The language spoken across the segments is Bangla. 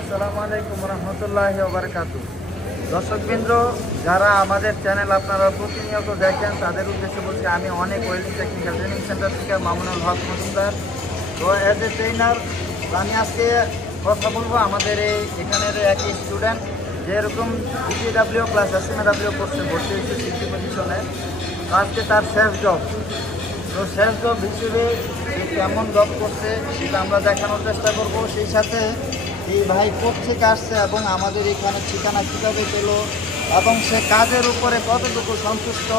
আসসালামু আলাইকুম রহমতুল্লাহি ওয়া বারাকাতুহু। দর্শকবৃন্দ, যারা আমাদের চ্যানেল আপনারা প্রতিনিয়ত দেখেন তাদের উদ্দেশ্যে বলছি, আমি অনেক ওয়েল্ডিং টেকনিক্যাল ট্রেনিং সেন্টার থেকে মামুনুল হক মজুমদার। তো অ্যাজ এ ট্রেনার আমি আজকে কথা বলবো আমাদের এখানের এক স্টুডেন্ট যে এরকম DPW প্লাস SMAW কোর্সে ভর্তি হয়েছে 60 পজিশনে। আজকে তার শেষ জব। তো শেষ জব হিসেবে কেমন জব করছে সেটা আমরা দেখানোর চেষ্টা করব। সেই সাথে এই ভাই কোথেকে আসছে এবং আমাদের এখানে ঠিকানা কীভাবে পেল এবং সে কাজের উপরে কতটুকু সন্তুষ্ট,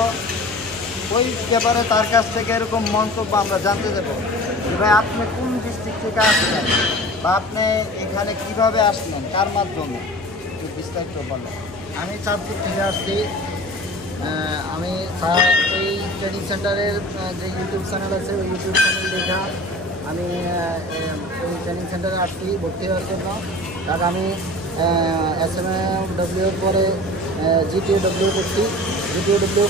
ওই ব্যাপারে তার কাছ থেকে এরকম মন্তব্য আমরা জানতে দেবো। ভাই, আপনি কোন ডিস্ট্রিক্ট থেকে আসলেন বা আপনি এখানে কিভাবে আসলেন, কার মাধ্যমে, একটু বিস্তারিত বলেন। আমি চাঁদপুর থেকে আসছি। আমি এই ট্রেনিং সেন্টারের যে ইউটিউব চ্যানেল আছে ওই ইউটিউব চ্যানেল দেখা আমি এই ট্রেনিং সেন্টারে আসছি ভর্তি হওয়ার জন্য। কারণ আমি SMAW পরে GTW করছি। GTW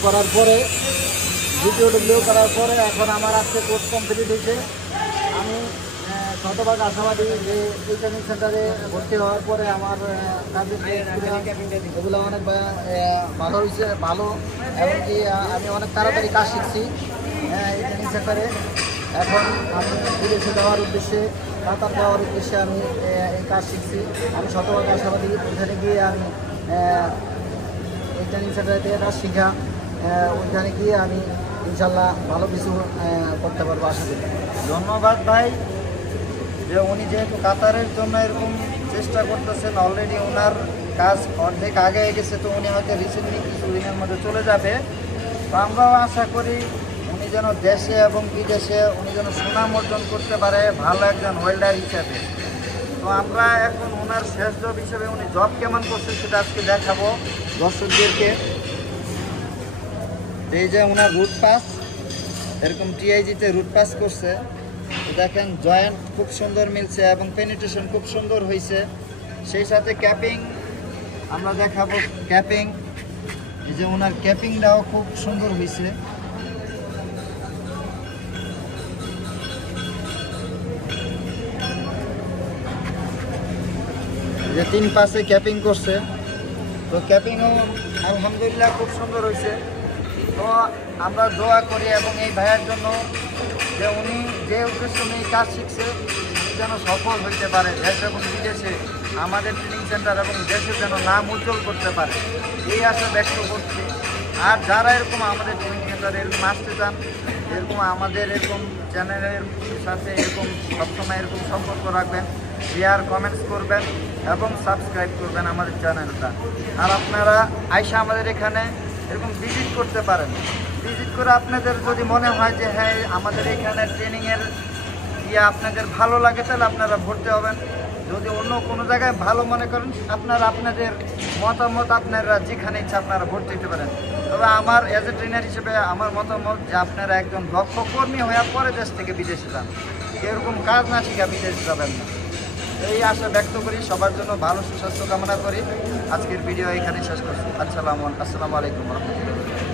করার পরে এখন আমার আজকে কোর্স কমপ্লিট হয়েছে। আমি শতভাগ আশাবাদী যে এই ট্রেনিং সেন্টারে ভর্তি হওয়ার পরে আমার কাজের এগুলো অনেক ভালো হয়েছে, ভালো। এমনকি আমি অনেক তাড়াতাড়ি কাজ শিখছি এই ট্রেনিং সেন্টারে। এখন আমি বিদেশে যাওয়ার উদ্দেশ্যে, কাতার যাওয়ার উদ্দেশ্যে আমি এই কাজ শিখছি। আমি শতভাগ আশাবাদী ওইখানে গিয়ে আমি এই ট্রেনিং সেন্টারে থেকে কাজ শিখা, ওইখানে গিয়ে আমি ইনশাল্লাহ ভালো কিছু করতে পারবো আশা করি। ধন্যবাদ ভাই, যে উনি যেহেতু কাতারের জন্য এরকম চেষ্টা করতেছেন, অলরেডি ওনার কাজ অর্ধেক আগে গেছে, তো উনি হয়তো রিসেন্টলি কিছুদিনের মধ্যে চলে যাবে। তো আমরাও আশা করি উনি যেন দেশে এবং বিদেশে উনি যেন সুনাম অর্জন করতে পারে ভালো একজন ওয়েল্ডার হিসেবে। তো আমরা এখন ওনার শেষ জব হিসেবে উনি জব কেমন করছে সেটা আজকে দেখাবো দর্শকদেরকে। এই যে ওনার রুট পাস, এরকম TIG-তে রুট পাস করছে। তো দেখেন জয়েন্ট খুব সুন্দর মিলছে এবং পেনিট্রেশন খুব সুন্দর হয়েছে। সেই সাথে ক্যাপিং আমরা দেখাবো। ক্যাপিং, এই যে ওনার ক্যাপিংটাও খুব সুন্দর হয়েছে। যে 3 পাশে ক্যাপিং করছে, তো ক্যাপিংও আলহামদুলিল্লাহ খুব সুন্দর হয়েছে। তো আমরা দোয়া করি এবং এই ভাইয়ের জন্য যে উনি যে উদ্দেশ্যে উনি কাজ শিখছে উনি যেন সফল হইতে পারে, দেশ এবং বিদেশে আমাদের ট্রেনিং সেন্টার এবং দেশে যেন নাম উজ্জ্বল করতে পারে, এই আশা ব্যক্ত করছি। আর যারা এরকম আমাদের ট্রেনিং সেন্টারে এরকম আসতে চান, এরকম আমাদের এরকম চ্যানেলের সাথে এরকম সবসময় এরকম সম্পর্ক রাখবেন, শেয়ার কমেন্টস করবেন এবং সাবস্ক্রাইব করবেন আমাদের চ্যানেলটা। আর আপনারা আইসা আমাদের এখানে এরকম ভিজিট করতে পারেন। ভিজিট করে আপনাদের যদি মনে হয় যে হ্যাঁ আমাদের এখানে ট্রেনিংয়ের আপনাদের ভালো লাগে, তাহলে আপনারা ভর্তি হবেন। যদি অন্য কোনো জায়গায় ভালো মনে করেন, আপনারা আপনাদের মতামত আপনারা যেখানে ইচ্ছা আপনারা ভর্তি হতে পারেন। তবে আমার অ্যাজ এ ট্রেনার হিসেবে আমার মতামত যে আপনারা একজন দক্ষ কর্মী হওয়ার পরে দেশ থেকে বিদেশে যান, এরকম কাজ না শিখা বিদেশে যাবেন না। এই আশা ব্যক্ত করি, সবার জন্য ভালো সুস্বাস্থ্য কামনা করি। আজকের ভিডিও এখানে শেষ করছি। আসসালামু আলাইকুম রহমতুল্লাহ।